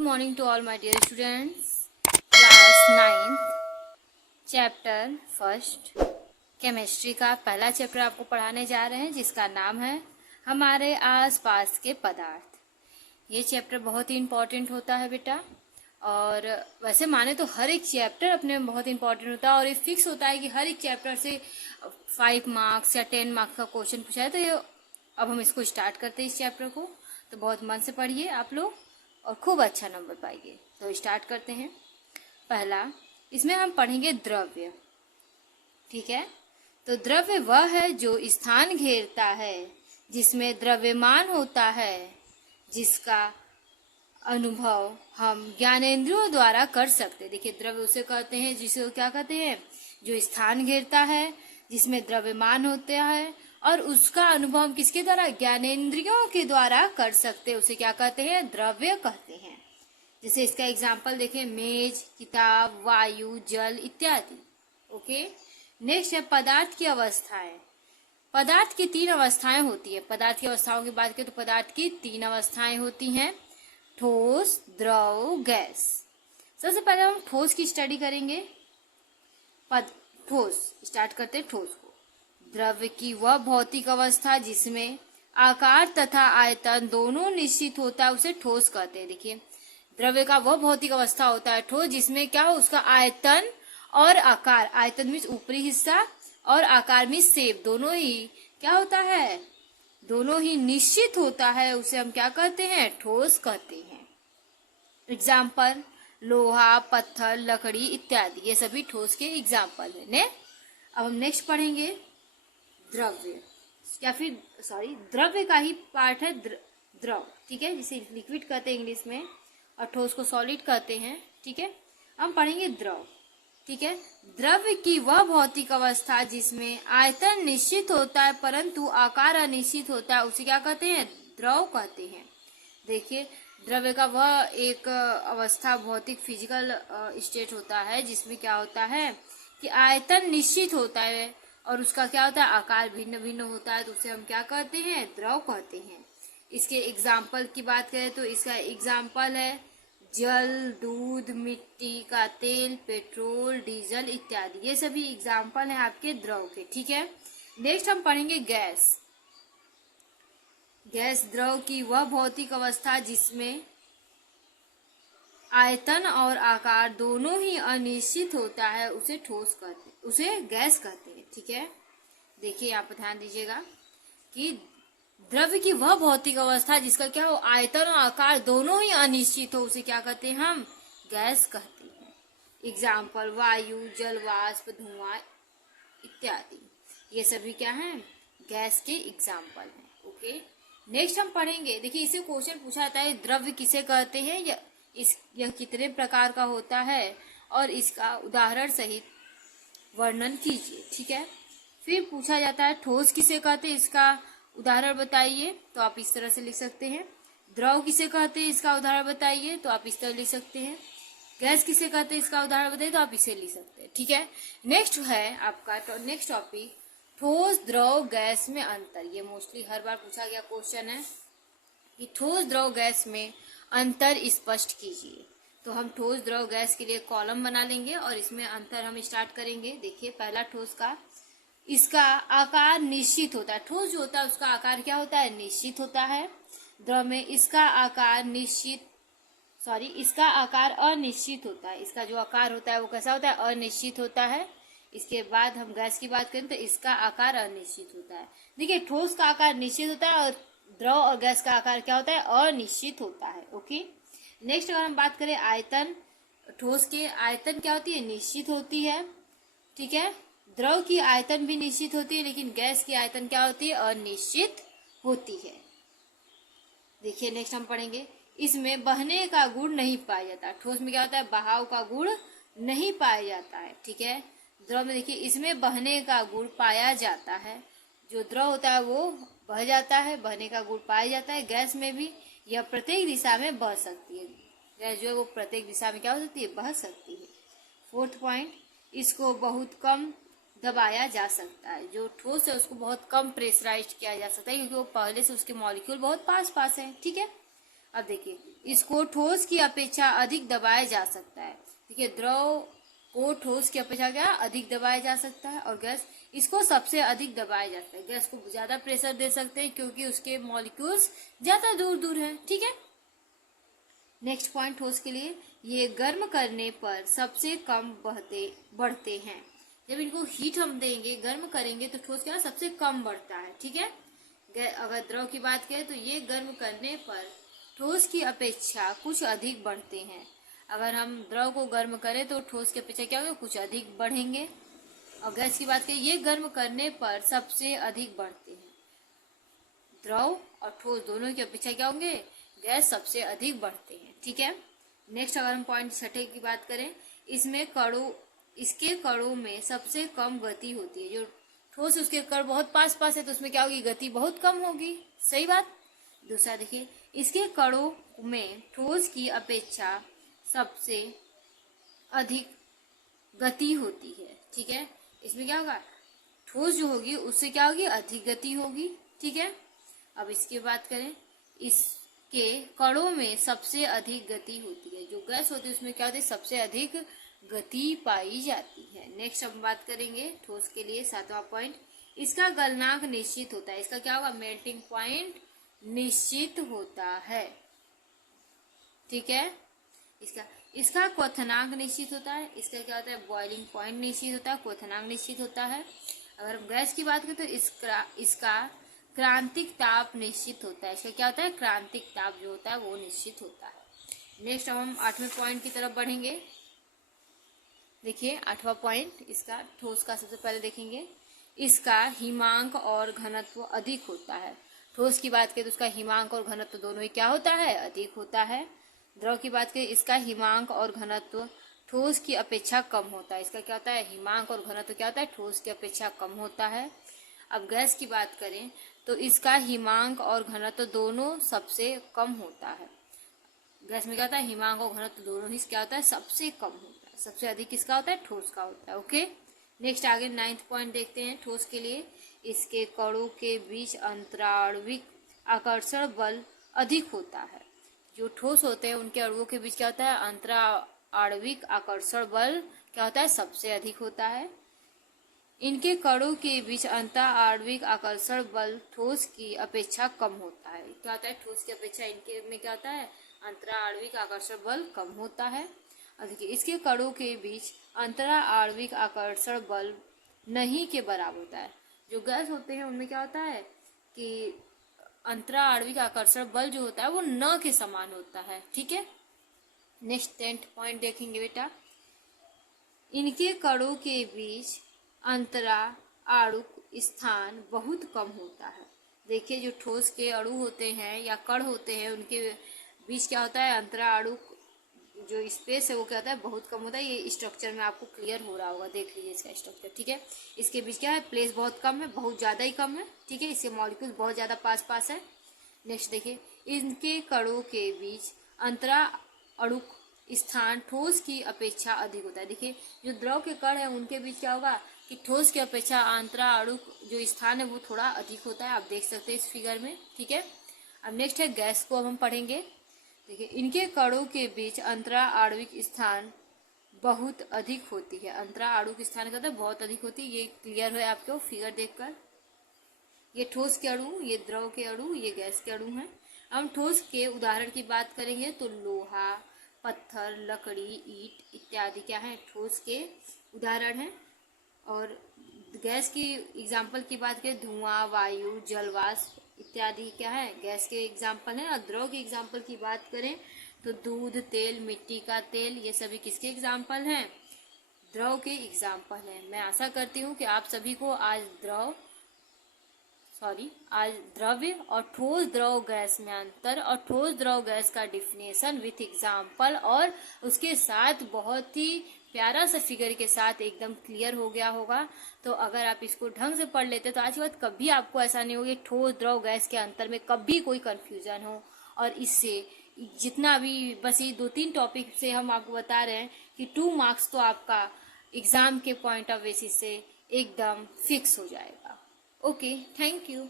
Good morning to all my dear students. Class 9th chapter first chemistry का पहला chapter आपको पढ़ाने जा रहे हैं जिसका नाम है हमारे आसपास के पदार्थ। ये चैप्टर बहुत ही इम्पोर्टेंट होता है बेटा, और वैसे माने तो हर एक चैप्टर अपने में बहुत इंपॉर्टेंट होता है और ये फिक्स होता है कि हर एक चैप्टर से 5 मार्क्स या 10 मार्क्स का क्वेश्चन पूछा है। तो ये अब हम इसको स्टार्ट करते हैं इस चैप्टर को, तो बहुत मन से पढ़िए आप लोग और खूब अच्छा नंबर पाइए। तो स्टार्ट करते हैं। पहला इसमें हम पढ़ेंगे द्रव्य, ठीक है। तो द्रव्य वह है जो स्थान घेरता है, जिसमें द्रव्यमान होता है, जिसका अनुभव हम ज्ञानेंद्रियों द्वारा कर सकते। देखिए द्रव्य उसे कहते हैं जिसे क्या कहते हैं, जो स्थान घेरता है, जिसमें द्रव्यमान होता है और उसका अनुभव हम किसके द्वारा, ज्ञानेंद्रियों के द्वारा कर सकते, उसे क्या कहते हैं, द्रव्य कहते हैं। जैसे इसका एग्जाम्पल देखें, मेज, किताब, वायु, जल इत्यादि। ओके, नेक्स्ट है पदार्थ की अवस्थाएं। पदार्थ की 3 अवस्थाएं होती है। पदार्थ की अवस्थाओं की बात करें तो पदार्थ की 3 अवस्थाएं होती हैं, ठोस, द्रव, गैस। सबसे पहले हम ठोस की स्टडी करेंगे। ठोस स्टार्ट करते हैं। ठोस को द्रव्य की वह भौतिक अवस्था जिसमें आकार तथा आयतन दोनों निश्चित होता है, उसे ठोस कहते हैं। देखिए द्रव्य का वह भौतिक अवस्था होता है ठोस, जिसमें क्या हो, उसका आयतन और आकार, आयतन मीन्स ऊपरी हिस्सा और आकार मीन्स शेप, दोनों ही क्या होता है, दोनों ही निश्चित होता है, उसे हम क्या कहते हैं, ठोस कहते हैं। एग्जाम्पल लोहा, पत्थर, लकड़ी इत्यादि, ये सभी ठोस के एग्जाम्पल है ने। अब हम नेक्स्ट पढ़ेंगे द्रव्य, या फिर द्रव्य का ही पार्ट है द्रव, ठीक है, जिसे लिक्विड कहते हैं इंग्लिश में, और ठोस को सॉलिड कहते हैं, ठीक है। हम पढ़ेंगे द्रव, ठीक है। द्रव्य की वह भौतिक अवस्था जिसमें आयतन निश्चित होता है परंतु आकार अनिश्चित होता है, उसे क्या कहते हैं, द्रव कहते हैं। देखिए द्रव्य का वह एक अवस्था भौतिक फिजिकल स्टेट होता है जिसमें क्या होता है कि आयतन निश्चित होता है और उसका क्या होता है, आकार भिन्न भिन्न होता है, तो उसे हम क्या कहते हैं, द्रव कहते हैं। इसके एग्जाम्पल की बात करें तो इसका एग्जाम्पल है जल, दूध, मिट्टी का तेल, पेट्रोल, डीजल इत्यादि, ये सभी एग्जाम्पल हैं आपके द्रव के, ठीक है। नेक्स्ट हम पढ़ेंगे गैस। गैस द्रव की वह भौतिक अवस्था जिसमें आयतन और आकार दोनों ही अनिश्चित होता है, उसे ठोस कहते, उसे गैस कहते हैं, ठीक है। देखिए यहाँ पर ध्यान दीजिएगा कि द्रव्य की वह भौतिक अवस्था जिसका क्या हो, आयतन और आकार दोनों ही अनिश्चित हो, उसे क्या कहते हैं, हम गैस कहते हैं। एग्जाम्पल वायु, जल वाष्प, धुआं इत्यादि, ये सभी क्या हैं, गैस के एग्जाम्पल हैं। ओके, नेक्स्ट हम पढ़ेंगे। देखिए इसे क्वेश्चन पूछा जाता है द्रव्य किसे कहते हैं, यह कितने प्रकार का होता है और इसका उदाहरण सहित वर्णन कीजिए, ठीक है। फिर पूछा जाता है ठोस किसे कहते हैं, इसका उदाहरण बताइए, तो आप इस तरह से लिख सकते हैं। द्रव किसे कहते हैं, इसका उदाहरण बताइए, तो आप इस तरह लिख सकते हैं। गैस किसे कहते हैं, इसका उदाहरण बताइए, तो आप इसे लिख सकते हैं, ठीक है। नेक्स्ट है आपका नेक्स्ट टॉपिक ठोस, द्रव, गैस में अंतर। ये मोस्टली हर बार पूछा गया क्वेश्चन है कि ठोस, द्रव, गैस में अंतर स्पष्ट कीजिए। तो हम ठोस, द्रव, गैस के लिए कॉलम बना लेंगे और इसमें अंतर हम स्टार्ट करेंगे। देखिए पहला ठोस का, इसका आकार निश्चित होता है। ठोस जो होता है उसका आकार क्या होता है, निश्चित होता है। द्रव में इसका आकार इसका आकार अनिश्चित होता है। इसका जो आकार होता है वो कैसा होता है, अनिश्चित होता है। इसके बाद हम गैस की बात करें तो इसका आकार अनिश्चित होता है। देखिए ठोस का आकार निश्चित होता है और द्रव और गैस का आकार क्या होता है, अनिश्चित होता है। ओके, नेक्स्ट अगर हम बात करें आयतन, ठोस के आयतन क्या होती है, निश्चित होती है, ठीक है। द्रव की आयतन भी निश्चित होती है, लेकिन गैस की आयतन क्या होती है, अनिश्चित होती है। देखिए नेक्स्ट हम पढ़ेंगे इसमें बहने का गुण नहीं पाया जाता। ठोस में क्या होता है, बहाव का गुण नहीं पाया जाता है, ठीक है। द्रव में देखिए इसमें बहने का गुण पाया जाता है। जो द्रव होता है वो बह जाता है, बहने का गुण पाया जाता है। गैस में भी यह प्रत्येक दिशा में बह सकती है। गैस जो है वो प्रत्येक दिशा में क्या हो सकती है, बह सकती है। 4th पॉइंट, इसको बहुत कम दबाया जा सकता है। जो ठोस है उसको बहुत कम प्रेशराइज किया जा सकता है क्योंकि वो पहले से उसके मॉलिक्यूल बहुत पास पास है, ठीक है। अब देखिए इसको ठोस की अपेक्षा अधिक दबाया जा सकता है। देखिए, द्रव को ठोस की अपेक्षा क्या अधिक दबाया जा सकता है, और गैस इसको सबसे अधिक दबाया जाता है। गैस को ज्यादा प्रेशर दे सकते हैं क्योंकि उसके मॉलिक्यूल्स ज्यादा दूर दूर है। ठीक है, नेक्स्ट पॉइंट ठोस के लिए, ये गर्म करने पर सबसे कम बढ़ते हैं। जब इनको हीट हम देंगे, गर्म करेंगे, तो ठोस क्या सबसे कम बढ़ता है। ठीक है, अगर द्रव की बात करें तो ये गर्म करने पर ठोस की अपेक्षा कुछ अधिक बढ़ते हैं। अगर हम द्रव को गर्म करें तो ठोस की अपेक्षा क्या होगा, कुछ अधिक बढ़ेंगे। और गैस की बात करें, ये गर्म करने पर सबसे अधिक बढ़ते हैं। द्रव और ठोस दोनों की अपेक्षा क्या होंगे, गैस सबसे अधिक बढ़ते हैं। ठीक है, नेक्स्ट अगर हम पॉइंट छठे की बात करें, इसके कणों में सबसे कम गति होती है। जो ठोस उसके कण बहुत पास पास है तो उसमें क्या होगी, गति बहुत कम होगी। सही बात। दूसरा देखिए, इसके कणों में ठोस की अपेक्षा सबसे अधिक गति होती है। ठीक है, इसमें क्या होगा, ठोस जो होगी उससे क्या होगी, अधिक गति होगी। ठीक है, अब इसकी बात करें, इसके कणों में सबसे अधिक गति होती है। जो गैस होती है उसमें क्या होती है, सबसे अधिक गति पाई जाती है। नेक्स्ट हम बात करेंगे ठोस के लिए सातवां पॉइंट, इसका गलनांक निश्चित होता है। इसका क्या होगा, मेल्टिंग पॉइंट निश्चित होता है। ठीक है, इसका क्वथनांक निश्चित होता है। इसका क्या होता है, बॉइलिंग पॉइंट निश्चित होता है, क्वथनांक निश्चित होता है। अगर हम गैस की बात करें तो इसका क्रांतिक ताप निश्चित होता है। इसका क्या होता है, क्रांतिक ताप जो होता है वो निश्चित होता है। नेक्स्ट अब हम आठवें पॉइंट की तरफ बढ़ेंगे। देखिए, आठवां पॉइंट इसका ठोस का सबसे पहले देखेंगे, इसका हिमांक और घनत्व अधिक होता है। ठोस की बात करें तो उसका हिमांक और घनत्व दोनों ही क्या होता है, अधिक होता है। द्रव की बात करें, इसका हिमांक और घनत्व ठोस की अपेक्षा कम होता है। इसका क्या होता है, हिमांक और घनत्व क्या होता है, ठोस की अपेक्षा कम होता है। अब गैस की बात करें तो इसका हिमांक और घनत्व दोनों सबसे कम होता है। गैस में क्या होता है, हिमांक और घनत्व दोनों ही क्या होता है, सबसे कम होता है। सबसे अधिक किसका होता है, ठोस का होता है। ओके, नेक्स्ट आगे 9th पॉइंट देखते हैं ठोस के लिए, इसके कणों के बीच अंतराणविक आकर्षण बल अधिक होता है। जो ठोस होते हैं उनके अणुओं के बीच क्या होता है, अंतराणविक आकर्षण बल क्या होता है, सबसे अधिक होता है। इनके कणों के बीच अंतराणविक आकर्षण बल ठोस की अपेक्षा कम होता है। क्या होता है, ठोस की अपेक्षा इनके में क्या होता है, अंतराणविक आकर्षण बल कम होता है। और देखिए, इसके कणों के बीच अंतराणविक आकर्षण बल नहीं के बराबर होता है। जो गैस होते हैं उनमें क्या होता है कि अंतराणविक आकर्षण बल जो होता है वो न के समान होता है। ठीक है, नेक्स्ट 10th पॉइंट देखेंगे बेटा, इनके कणों के बीच अंतराणुक स्थान बहुत कम होता है। देखिए, जो ठोस के अणु होते हैं या कण होते हैं उनके बीच क्या होता है, अंतराणुक जो स्पेस है वो क्या होता है, बहुत कम होता है। ये स्ट्रक्चर में आपको क्लियर हो रहा होगा, देख लीजिए इसका स्ट्रक्चर। ठीक है, इसके बीच क्या है, प्लेस बहुत कम है, बहुत ज़्यादा ही कम है। ठीक है, इसके मॉलिक्यूल्स बहुत ज़्यादा पास पास है। नेक्स्ट देखिए, इनके कणों के बीच अंतराणुक स्थान ठोस की अपेक्षा अधिक होता है। देखिए, जो द्रव के कण है उनके बीच क्या होगा कि ठोस की अपेक्षा अंतराणुक जो स्थान है वो थोड़ा अधिक होता है। आप देख सकते हैं इस फिगर में। ठीक है, अब नेक्स्ट है गैस को अब हम पढ़ेंगे। देखिए, इनके कणों के बीच अंतराणुक स्थान बहुत अधिक होती है। अंतराणुक स्थान का बहुत अधिक होती है, ये क्लियर है आपको फिगर देखकर। ये ठोस के अणु, ये द्रव के अणु, ये गैस के अणु हैं। हम ठोस के उदाहरण की बात करेंगे तो लोहा, पत्थर, लकड़ी, ईंट इत्यादि क्या है, ठोस के उदाहरण हैं। और गैस की एग्जाम्पल की बात करें, धुआं, वायु, जलवाष्प इत्यादि क्या है, गैस के एग्जाम्पल हैं। और द्रव की एग्जाम्पल की बात करें तो दूध, तेल, मिट्टी का तेल, ये सभी किसके एग्जाम्पल हैं, द्रव के एग्जाम्पल हैं। मैं आशा करती हूँ कि आप सभी को आज द्रव्य और ठोस द्रव गैस में अंतर और ठोस द्रव गैस का डिफिनेशन विथ एग्जाम्पल और उसके साथ बहुत ही प्यारा सा फिगर के साथ एकदम क्लियर हो गया होगा। तो अगर आप इसको ढंग से पढ़ लेते तो आज के बाद कभी आपको ऐसा नहीं होगा ठोस द्रव गैस के अंतर में कभी कोई कंफ्यूजन हो। और इससे जितना भी बस ये 2-3 टॉपिक से हम आपको बता रहे हैं कि 2 मार्क्स तो आपका एग्जाम के पॉइंट ऑफ बेसिस से एकदम फिक्स हो जाएगा। Okay, thank you.